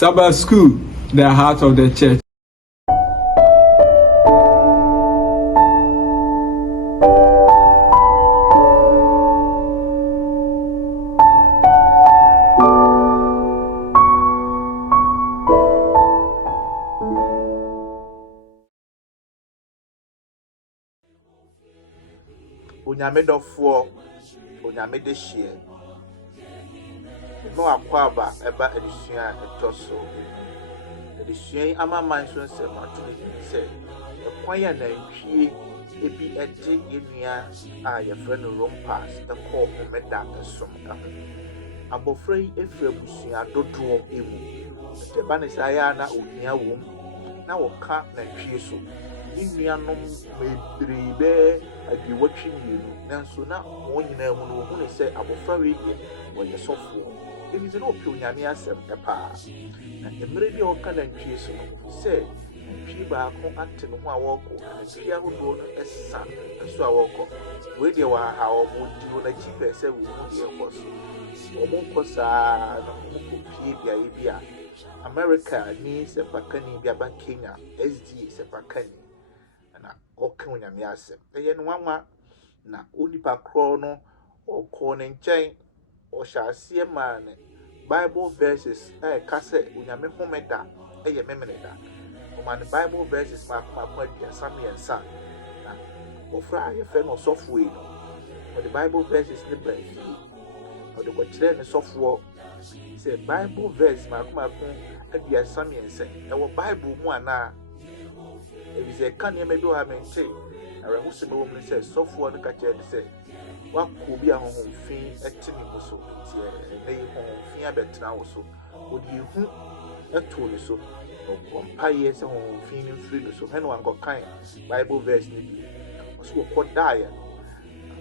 Sabbath school, the heart of the church. Onyame dofo onyame de hye no akwaba eba edusua etoso edusua amaman so nsem atune se ekwan ya na ntwie ebi ede enua a ye frɛ no rompas ekɔ homeda esom abofra yi efiri abusua dodoɔ emu te ba ne sa ya na ohia wom na wɔka na ntwie so nnuanom mebrebe adiwɔtwe mienu nanso na wɔn nyinaa mu no wɔn ne sɛ abofra wi yɛ wɔyɛ sɔfoɔ ebi sɛ na ɔpɛ onyame asɛm paa na mmerɛ bi a ɔka na ntwie so no sɛ ntwie baako ate no ho a wɔkɔ na ntwie ahodoɔ no ɛsa nso a wɔkɔ wei deɛ wɔaha wɔn di wɔn akyi pɛ sɛ wɔn mu deɛ ɛkɔ so wɔn nkɔ saa na wɔn kɔ pie beaeɛ bi a America ni sepakani bi aba Kenya SD sepakani na ɔka onyame asɛm ɛyɛ no nwanwa na onipa korɔ no ɔkɔ ne nkyɛn ɔhyɛ aseɛ maa ne Bible verses ɛka sɛ onyame homeda ɛyɛ memeneda ɔma ne Bible verses maako aduasa mmiɛnsa na ɔfra a yɛfrɛ no ɔsɔfoɔ yi no ɔde Bible verses ne bra fie ɔde kɔkyerɛ ne sɔfoɔ sɛ Bible verse maako aduasa mmiɛnsa ɛwɔ Bible mu anaa ebi sɛ ka nneɛma bi wɔ ha mente awɛhosɛm wɔ mu ne sɛ sɔfoɔ no ka kyerɛ ne sɛ wakɔ bi ahohomfin ɛte ne mu so nti ɛnɛ yi ahohomfin abɛtena wo so wɔde ehu ɛto ne so ɔbɔ mpaeɛ sɛ ahohomfin no mfiri ne so hɛn wankɔkan Bible verse no bi ɔso wɔkɔ daeɛ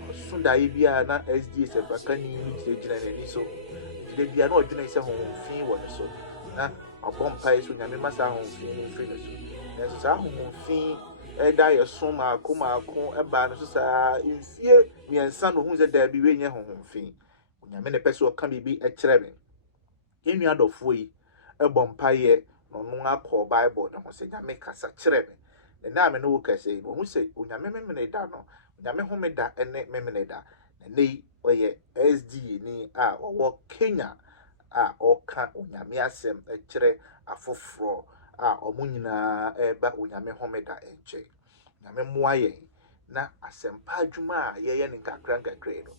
ɔso daeɛ bi a na SDA sɛ bakani gyina n'ani so gyina bia na ɔdwene sɛ ahohomfin wɔ ne so na ɔbɔ mpaeɛ so nyame ma saa ahohomfin no mfiri ne so nanso saa ahohomfin ɛda yɛ so maako ɛbaa no so saa mfie mmiɛnsa no hu sɛ daabi wei nyɛ ahohomfin onyame ne pɛ sɛ ɔka biribi ɛkyerɛ me ɛnua adɔfoɔ yi ɛbɔ mpaeɛ na ɔno akɔ Bible na ho sɛ nyame kasa kyerɛ me na me no wo kasa yi no hu sɛ onyame memene da no onyame homeda ɛne memene da na nei ɔyɛ SD ni a ɔwɔ Kenya a ɔka onyame asɛm ɛkyerɛ afoforɔ a ɔmo nyinaa ɛba onyame homeda ɛnkyɛ nyame mmoa yɛn na asɛmpa adwuma a yɛyɛ ne nkakra no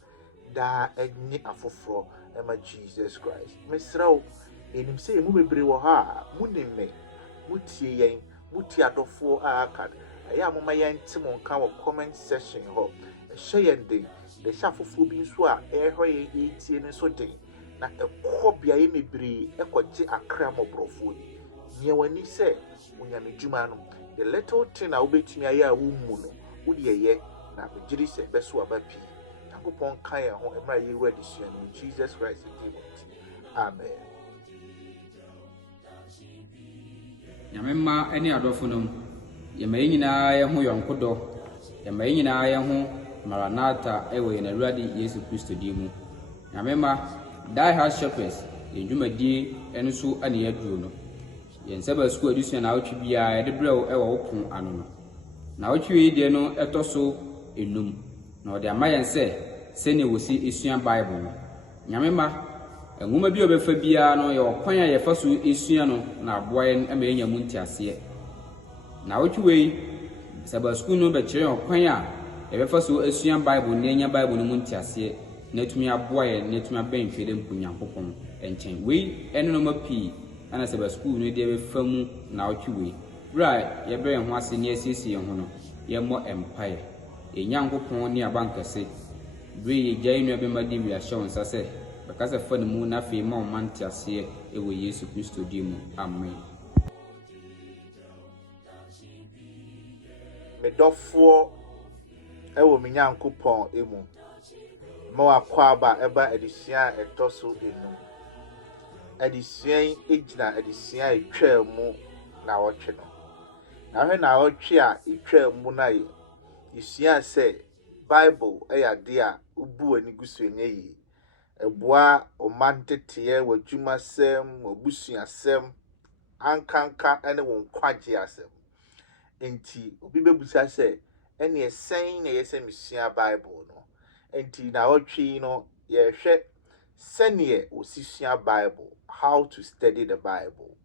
daa ɛnye afoforɔ ɛma Jesus Christ mesrɛw enim sɛ mu bebree wɔ ha a munim me mutie yɛn mutie adɔfoɔ a aka ɛyɛ a moma yɛn te mo nka wɔ comment section hɔ ɛhyɛ yɛn den de hyɛ afoforɔ bi nso a ɛhɔ yɛn etie ne nso den na ɛkɔ beaeɛ mebree ɛkɔgye akra mmɔborɔfoɔ yi nyɛ w'ani sɛ onyame dwuma no the little thing a wobɛtumi ayɛ a wommu no wode ɛyɛ na megyere sɛ ɛbɛso aba pii nyankopɔn ka yɛn ho ɛmmerɛ a yɛwura adesua no Jesus Christ din mu nti amen nyame mma ɛne adɔfo no yɛma yɛn nyinaa yɛn ho yɔnkodɔ yɛma yɛn nyinaa yɛn ho maranata ɛwɔ yɛn Awurade Yesu Kristo din mu nyame mma Die Hard Shepherds yɛn dwumadie ɛno so ɛne yɛaduro no yɛn Sabbath school adesua na awotwe biara yɛde brɛw ɛwɔ wo pon ano no na awotwe yi deɛ no ɛtɔ so enum na ɔde ama yɛn sɛ sɛnea wɔsi esua Bible no nyame ma nwoma bi obɛfa biara no yɛ ɔkwan a yɛfa so esua no na aboa yɛn ama yɛnya mu ntiaseɛ na awotwe yi Sabbath school no bɛkyerɛ ɔkwan a yɛbɛfa so esua Bible na yɛnya Bible no mu ntiaseɛ na tumi aboa yɛn na tumi abɛn hwede mpo Nyankopɔn ɛnkyɛn wei ɛne no ma pii ana Sabbath school no de bɛfa mu na awotwe wei bra yɛbrɛ yɛn ho ase ne asiesie yɛn ho no yɛmmɔ empire Nyankopɔn ne abankɛse bere yɛgya yi nua bɛma de wiahyɛ wo nsa sɛ bɛkasa fa ne mu na afei ma wo mante aseɛ ɛwɔ Yesu Kristo din mu amen medɔfoɔ ɛwɔ me Nyankopɔn emu ma wakɔ aba ɛba adesua a ɛtɔ so enum adesua yi egyina adesua a etwa mu na wɔtwe no na hwɛ na wɔtwe a etwa mu na yɛ yɛsua sɛ Bible ɛyɛ ade a ubu ani gu so enye yi ɛboa ɔman teteɛ wɔ adwumasɛm wɔ busuasɛm ankanka ene wo kwagye asem enti obi bebusa sɛ ene ɛsɛn na yɛsɛ mesua Bible no enti na ɔtwe no yɛhwɛ sɛneɛ osisua Bible, how to study the Bible.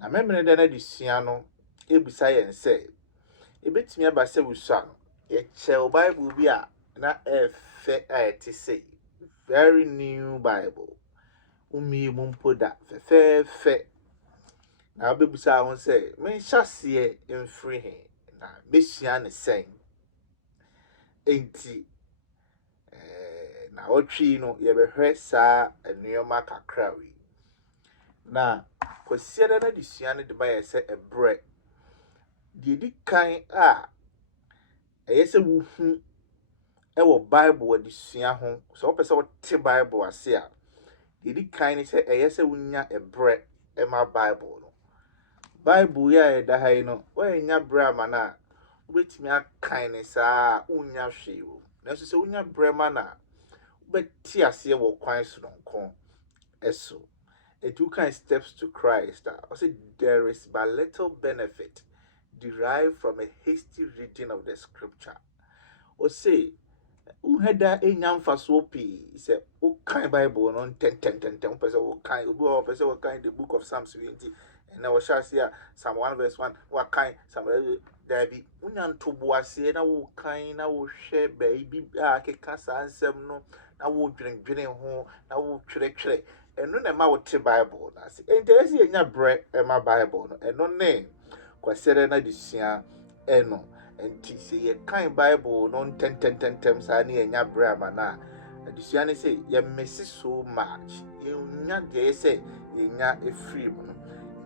Na memene de na desua no ebusa yɛn sɛ ebetumi aba sɛ wusua no yɛkyɛw Bible bi a na ɛfɛ a ɛte sɛ very new Bible umi mumpo da fɛfɛɛfɛ na obebusa ho sɛ menhyɛ aseɛ mfiri he na mesua ne sɛn enti na ɔtwe no yɛbɛhwɛ saa nneɛma kakra wi na kwasiada na desua no de ba yɛ sɛ ɛbrɛ deɛ di kan a ɛyɛ sɛ wuhu ɛwɔ Bible adesua ho sɛ wopɛ sɛ wote Bible ase a deɛ di kan ne sɛ ɛyɛ sɛ wonya ɛbrɛ ɛma Bible no Bible yɛ a yɛda ha yi no wɔanya brɛ ama no a wobɛtumi akan ne saa wonya hwee o nanso sɛ wonya brɛ ma no a wobɛte aseɛ wɔ kwan sononko ɛso two kind steps to Christ. Also, there is but little benefit derived from a hasty reading of the scripture. Or say, who had that a young for so p say, oh, kind Bible on 10 what kind the book of Psalms 20 and now shall see Psalm 1 verse 1 what kind some there be unyan to boise na wo kind na wo share baby kasa ansem no na wo drink ho na wo twere eno na ma wote Bible na se enti esi enya bre ma Bible no eno ne kwasere na desua eno enti se ye kan Bible no ten sa na enya bre ama na desua ne se ye mesi so much ye nya de se ye nya efiri mu no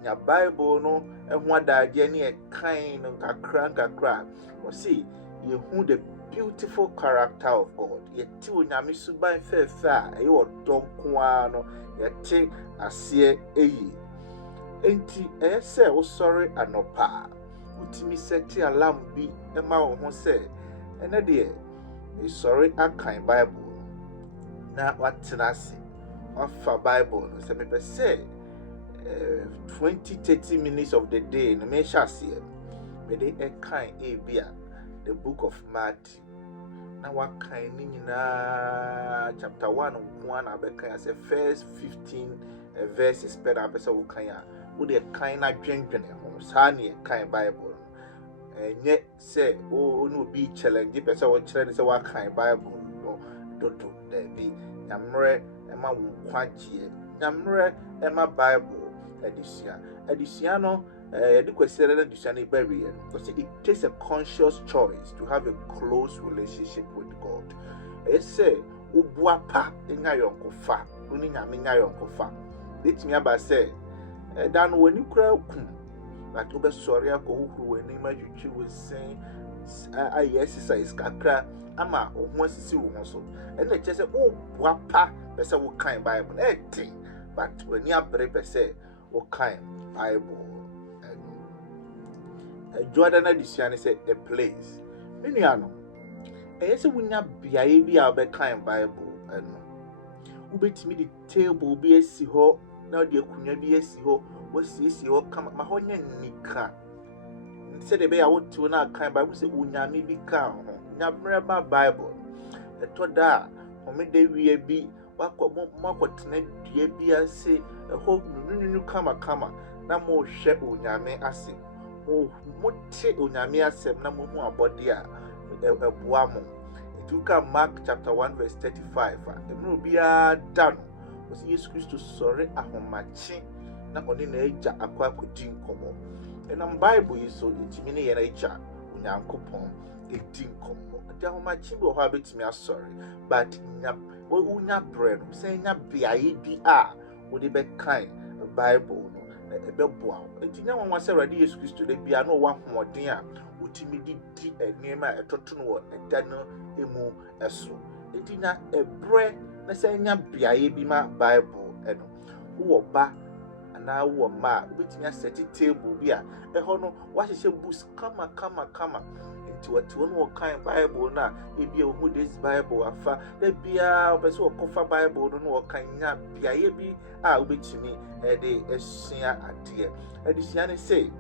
nya Bible no ehu adade ne ye kan no kakra o see ye hu the beautiful character of God ye ti onyame suban fefe a e wo donko no yɛte aseɛ eyi enti ɛsɛ wo sɔre anopa utimi seti alarm bi ɛma wo ho sɛ ɛna deɛ sɔre akan Bible na watena ase wafa Bible no sɛ mepɛ sɛ 20-30 minutes of the day no me hyɛ aseɛ mede ɛkan ebia the book of Matthew na wakan ni nyina chapter 1 nkoa na bekan as first 15 verses per na pesa wokan a wo de kan na dwendwene ho saa ne kan Bible enye se o no bi challenge pesa wo kire ne se wakan Bible no dodo da bi nyamre ema wo kwagye nyamre ema Bible adesua no yɛde kwasiada na desua no bɛwie no because it takes a conscious choice to have a close relationship with God. Ɛsɛ obua pa nya yɔnkofa oni nyame nya yɔnkofa letimi aba sɛ da no wani kura kum but obɛsɔre akɔhuhuru wani madwitwi wosen ayɛ exercise kakra ama wo ho asisi wo ho so ɛna kyerɛ sɛ obua pa pɛ sɛ wo kan Bible ɛte but wani abere pɛ sɛ wo kan Bible. Jordan adesua ne say a place menua no ɛyɛ sɛ wonya biae bi a wobɛkan Bible ɛno wobɛtumi de table bi asi hɔ na de akunya bi asi hɔ wasiesie hɔ kama ma hɔ nya nika sɛ de bɛyɛ wotew na akan Bible sɛ onyame bi ka ho nyamrɛ ba Bible ɛtɔ da a homeda wie bi wakɔtena dua bi ase ɛhɔ nunu kama na mo hwɛ onyame ase mote onyame asem na mo hu abode a eboa mo etuka Mark chapter 1 verse 35 emro bia da no o se Yesu Kristo sɔre ahomache na ɔne na agya akɔakɔdi nkɔmmɔ enam Bible yi so etimi ne yɛ na agya onyankopɔn edi nkɔmmɔ de ahomache bi wɔ hɔ a betimi asɔre but wonya brɛ no sɛ nya biae bi a wode bɛkan Bible no ɛbɛboa etinya wɔn sɛ Awurade Yesu Kristo de bia no wɔ ahoɔden a wotimi di nneɛma a ɛtoto no wɔ ɛda no emu ɛso etinya ɛbrɛ na sɛ nya biae bi ma Bible ɛno wɔ ba anaa wɔ ma wobɛtumi asɛte table bi a ɛhɔ no wahyehyɛ books kama what one kind Bible na ebi who this Bible afa da bia obeso okofa Bible no kan nya biaye bi a obetimi de esua ade adesua ne say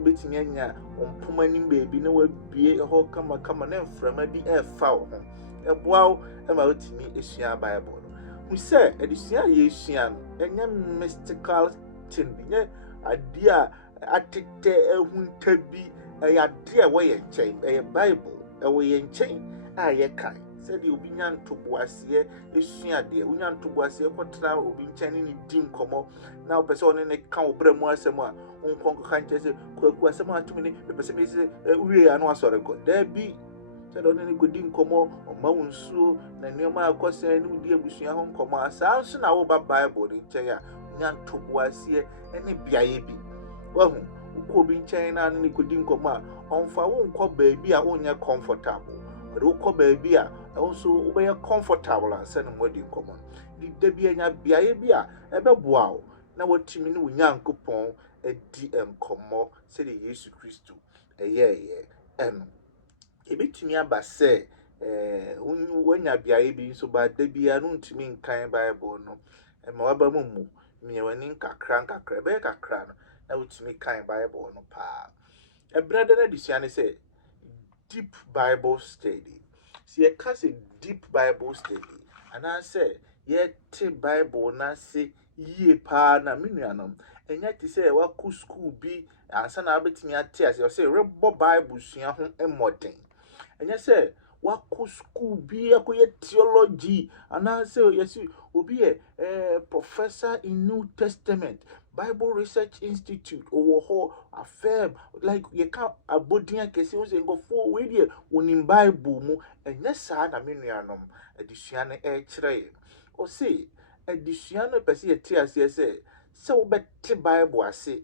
obetimi anya ompoma nim baabi na wabie ho kama na mframa bi efa wo ho eboawo ma otimi esua Bible no hu say adesua ye esua no enya mystical thing bi nye ade a atete ehunta bi ade a wo ye nchen Bible wo ye nchen a ye kan said you be nyan to boasie esua de unya to boasie kotra obi nchen ni di nkomo na opese one ne kan obremu asem a onkon kan che se kwaku asem atumi ne pese me se uwie ya no asore ko da bi said one ne godi nkomo omawo nsuo na nioma akose ne udi abusua ho nkomo asa nso na wo ba Bible de nchen a unya to boasie ene biaye bi wahu uko obi nchen na ne godi nkomo a onfa wo nkọ baabi a onye comfortable but ukọ baabi a also ubeye comfortable and send mwedi nkomo di debi enya biaye bia ebeboa wo na watimi ne Onyankopon edi enkomo se de Yesu Kristo eye eno ebetimi aba se wanya biaye bi nso ba debi anu ntimi nkan Bible no ma waba mu miewani nkakra be kakra no na wutimi kan Bible no pa ebrada na disua ne se deep Bible study. See, a case deep Bible study, and I say, yet Bible na say ye pa na minuanum, and yet to say what could school be, and son abet me at tears, you say, Rebel Bible, and modern. And you say, what could school be a quiet theology, and I say, yes, you will be a professor in New Testament. Bible Research Institute or a firm like you can't a bodian case go for with you when in Bible mu and yes sir na minuanom adisuane chere o say adisuane pese ye tie ase say so beti Bible ase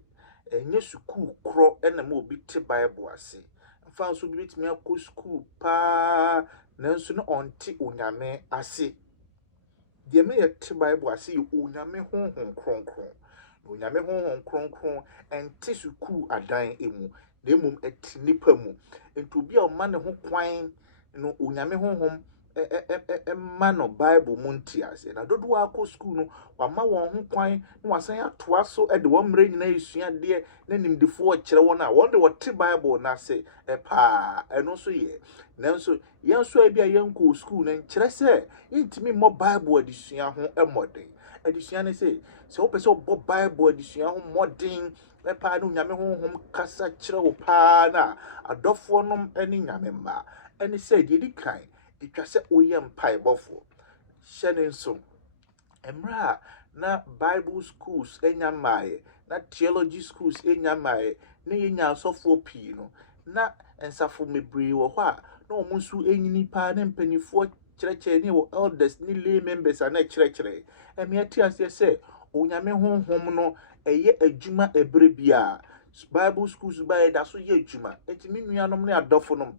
enye school kro na ma obi te Bible ase mfa so bi bitimi akọ school pa nanso no onti onyame ase de me ye te Bible ase onyame honhom kronkron Onyame honhom kronkron ente suku adan emu na emum eti nipa mu ento bi a o ma ne ho kwan no onyame honhom ma no Bible mu ntiase na dodo akọ school no wa ma won ho kwan na wasan atoa so de wo mre nyina esua de na nimdefo kire won a won de wote Bible na se pa eno so ye nanso yen so bia yen ko school na nkire se yintimi mo Bible adisua ho emode adisua ne se so pese obo Bible adisua ho modern pa no nyame honhom kasa kire wo pa na adofo nom ani nyame ma ani se de di kan etwa se oyem paibofo hyene nso emra na Bible schools enyamaye na theology schools enyamaye na yenya asofo pii no na ensafo mebri wo ho a na omunsu enyini pa na mpanifo kyerɛkyerɛ ne wo elders ni lay members ana kyerɛkyerɛ emiati ase se onyame honhom no eye adwuma ebre bia Bible schools ba da so ye adwuma etimi nuanom ne adofo nom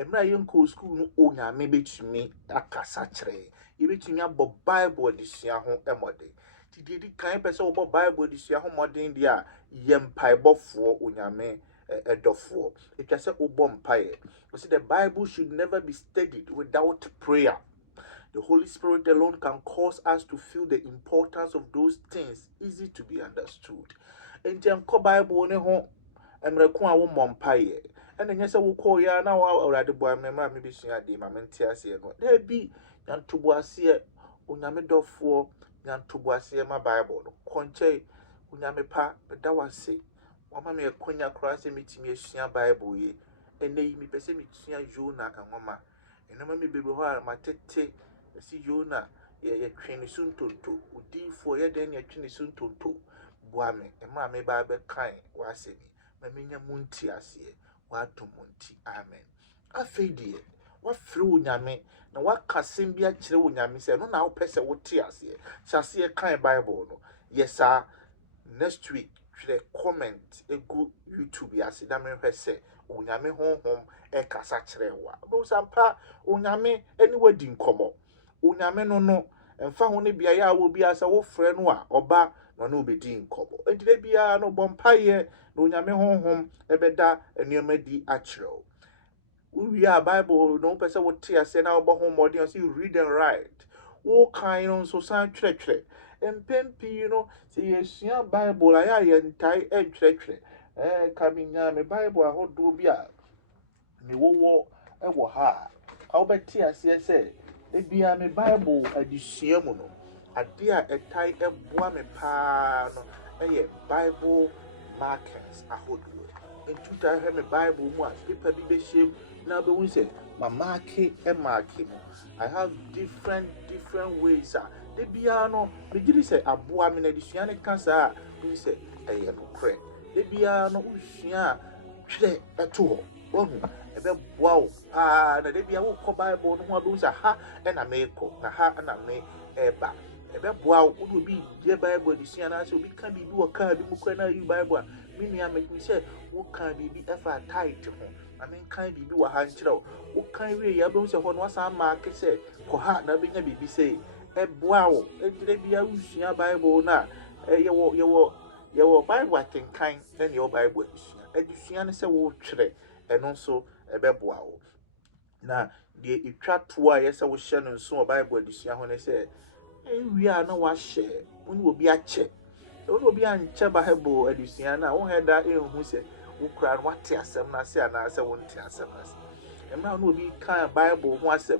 emra yenko school no onyame betumi akasa kyerɛ yebetumi abo Bible adisua ho emode tididi kan pese obo Bible adisua ho modern dia yempaibofo onyame edofo etwa se obo mpae we say the Bible should never be studied without prayer. The Holy Spirit alone can cause us to feel the importance of those things easy to be understood. Enti anko Bible ne ho emreku a wo mompae ene nyese wo ko ya na wa awrade bo amema me bisua de ma mente ase no da bi nyantobo ase onyame dofo nyantobo ase ma Bible no konche onyame pa da wase wama me konya kura se metimi asua Bible yi ene yi mi pese metua Jona anwoma ene ma me bebe ho a matete si Jona ye twene suntonto udifo ye den ye twene suntonto boame emra me ba be kan wase ni ma menya munti ase wato munti amen afedie wafre onyame na wakasem bia kire onyame se no na wo pese wo te ase sase kan Bible no yesa next week try comment egu YouTube ya se na me hwese onyame honhom kasa kire wa bo sampa onyame eni wadi nkomo onyame no emfa ho ne bia ya wo bia sa wo frɛ no a oba no na obedi nkomo entire bia no bompaye na onyame honhom ebeda enuama di akiro we are Bible, no person would tear send our home or see read and write. All kind on so san church. And Pempi, you know, see a Bible, I entire church. Coming now, my Bible, I hold do be a me wo ewo ha. I'll bet tear say, they be a me Bible a disiemono. A dear a tie a boa me pan, a Bible markers, a hold do. In 2 times, Bible once, people be shame. Now, but we say, my market and market. I have different ways. The piano, the giddy say, a boy, I mean, a Dissianic cancer. We say, I am correct. The piano, Ushia, Chile, a tour. Wow, the Bia will come Bible, no one lose a ha and a make, a ha and a make a back. Wow, would be dear Bible, Dissiana, so we can be do a car, be Mukana, you Bible. Mimi, I make me say, what can be ever tied to home? I mean, kind be do a hand chill. What kind we are going to what's our market say? Cohat, nothing a baby say. Wow, it be a Ushia Bible now. Your Bible, I think, kind, and your Bible. Educian is a word trade, and also a bebow. Now, the trap to why yes, I was sharing so Bible edition when I said, we are no one share, one will be a check. Don't will be an Chabahebo edition. I won't have that in who said, who cried what tears I say, and I say, won't tear some. A man will be kind of Bible once a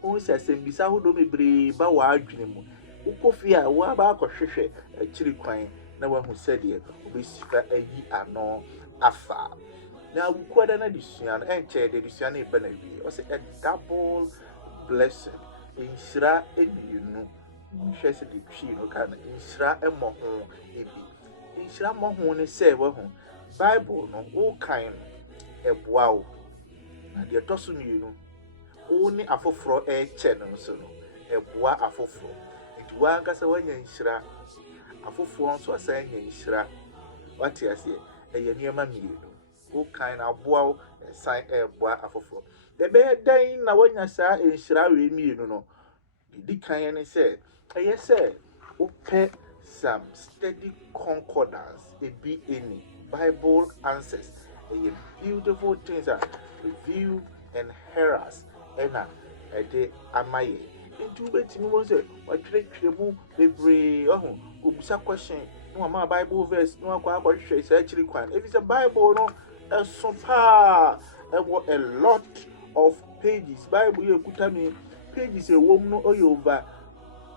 who says, and beside who don't be brave, but why dream. Who coffee, what about a chili crying? No one who said it will be a ye are no afar. Now, we quite an edition and chair the edition in Benevi, or say a double blessing in Shra and you know. She said the tree no can in Shra and Mohon in Shra Mohon say, well, Bible no all kind a wow. And the dozen you know only a for a channel so a bois a for it was a way in Shra a for so a saying in Shra. What you say a near mammy, all kind of wow and sign a bois a for. The bear dying now when you say in Shra with me, you know. The kind said, yes, sir, okay, some steady concordance, a be any Bible answers, a beautiful things are review and harass, and a day amaye. Into waiting was it, what trick you brave, oh, Ubsa question, no, my Bible verse, no, what is actually quite. If it's a Bible, no, a sofa, a lot of pages, Bible, you could tell me. Pages a woman no over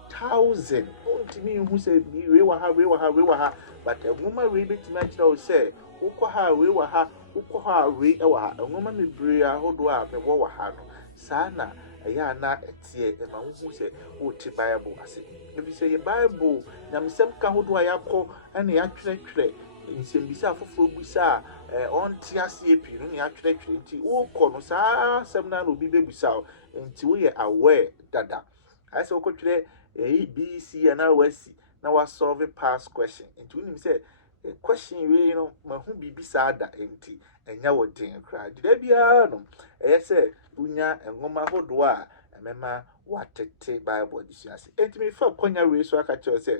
1,000. To me, who said, we were her, but a woman we bet much now say, Ukoha, we were her, Ukoha, we were a woman with Bria, who do up a war hand. Sana, a yana a tear, and my who said, oh, to Bible. I say, if you say a Bible, now some can who do I call and the actual trade in some bizarre for bizarre. On TRCP, you actually all corners are some now will be baby sow until we are aware that I saw today A, B, C, and now we see now I solve a past question. And to him said, a question you know, my who be beside that empty and now what thing cried. Did I be no? I said, Unya and Goma Hodwa, and Mamma, what a take Bible edition. And to me, for Konya way, so I catch you say,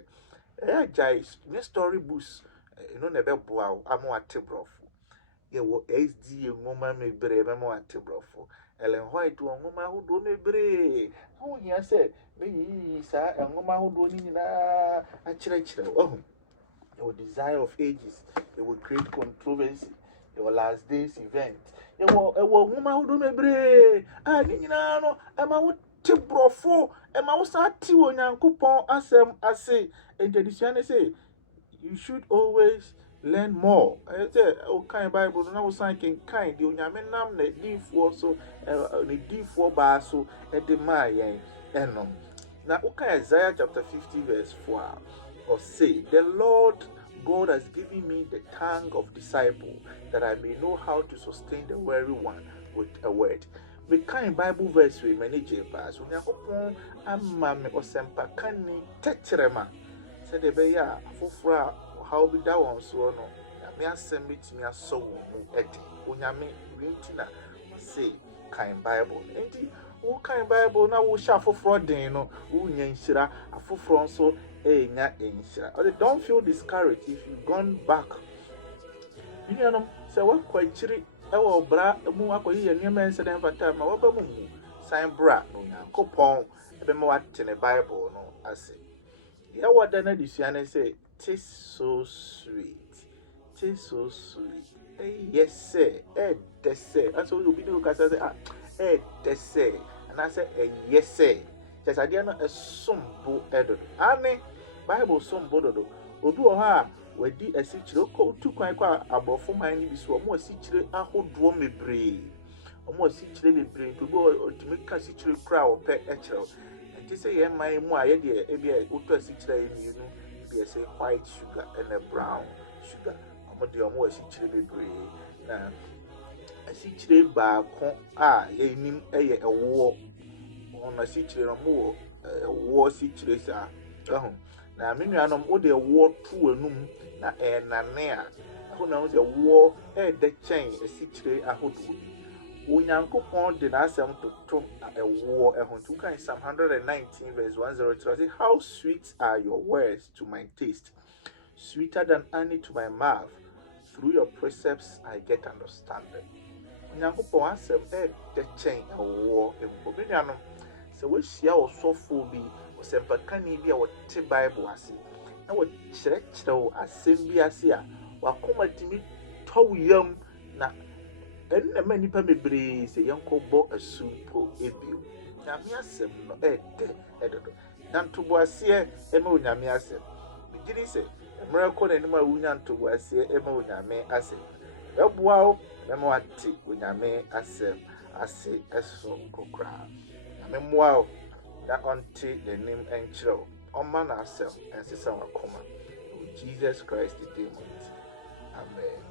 Jais, no story boost, you know, never wow, I'm what table. Ye wo SD ngoma me bre me mo antebrofo Ellen White wo ngoma hodo me bre ho nya se me yi sa ngoma hodo ni na a chire oh your desire of ages it will create controversy your last days event ye wo ngoma hodo me bre ni na no ama wo tebrofo ma wo sa ti wo nyankopon asem ase and say you should always learn more. I say, oh, kind Bible, now saying kind, you Yaminam, the D4 so, the D4 bar so, at the Maya, and no. Now, okay, Isaiah chapter 50, verse 4, or say, the Lord God has given me the tongue of disciple, that I may know how to sustain the weary one with a word. We kind Bible verse we manage a pass. When you open a mammy or semper canny, tetrema, said the bear, for how be that one so no. Me asem me aso edi. Onyame wintina say kind Bible. Enti wo kind Bible na wo sha foforo den no. Wo nya nhira afoforo so nya nhira. Or don't feel discouraged if you gone back. You know say what kwachiri ɛwɔ bra mu akɔyi yɛ nneɛma ɛnsɛ dɛ mfata ma wɔba mu mu san bra na Onyankopɔn ɛbɛma wate ne Bible no ase. Yɛwɔ da na adesua ne sɛ tis so sweet. Tis so sweet. Yes sir. Ɛdɛ sɛ. Aso obi de kasa sɛ ɛdɛ sɛ. Anasɛ yes sir. Kyɛ sɛ adeɛ no ɛsombo ɛdodo. Ane Bible sombo dodo. Obi wɔ hɔ a wadi asikyire tu kwan kɔ aborɔfo man no bi so ɔmo asikyire ahodoɔ mebree. Ɔmo asikyire bebree nti obi ɔtumi ka asikyire kora a ɔpɛ ɛkyerɛw. Nti sɛ yɛn man mu a yɛde ebi a wotɔ asikyire mmienu bi ɛsɛ white sugar ɛna brown sugar. Ɔmo de ɔmo asikyire bebree na asikyire baako a yɛnim ɛyɛ ɛwoɔ. Ɔno asikyire no mo wɔ ɛwoɔ asikyire saa. Na me nuanom wo de ɛwoɔ to anum na ɛnane a ho na wo sɛ ɛwoɔ ɛdɛ kyɛn asikyire ahodoɔ bi. Onyankopɔn de n'asɛm toto ɛwoɔ ɛho nti wokan Psalm 119 verse 103 say, how sweet are your words to my taste, sweeter than honey to my mouth, through your precepts I get understanding. Onyankopɔn asɛm ɛdɛ kyɛn ɛwoɔ mpo. Me nuanom sɛ woahyia ɔsɔfo bi ɔsɛmpakani bi a wɔte Bible ase na wɔkyerɛkyerɛw asɛm bi ase a wakoma tumi tɔw yam na ɛnna ma nipa bebree sɛ yɛnkɔbɔ asumpo ebio. Nyame asɛm no ɛdɛ ɛdodo. Na ntoboaseɛ ɛma Onyame asɛm. Megyiri sɛ mmerɛ kɔ n'anim a wonya ntoboaseɛ ɛma Onyame asɛm. Ɛboa wo ɛma wate Onyame asɛm ase ɛso kokora. Nyame mmoa wo na ɔnte n'anim ɛnkyerɛw. Ɔma n'asɛm ɛnsesa wakoma. Jesus Christ the demon. Amen.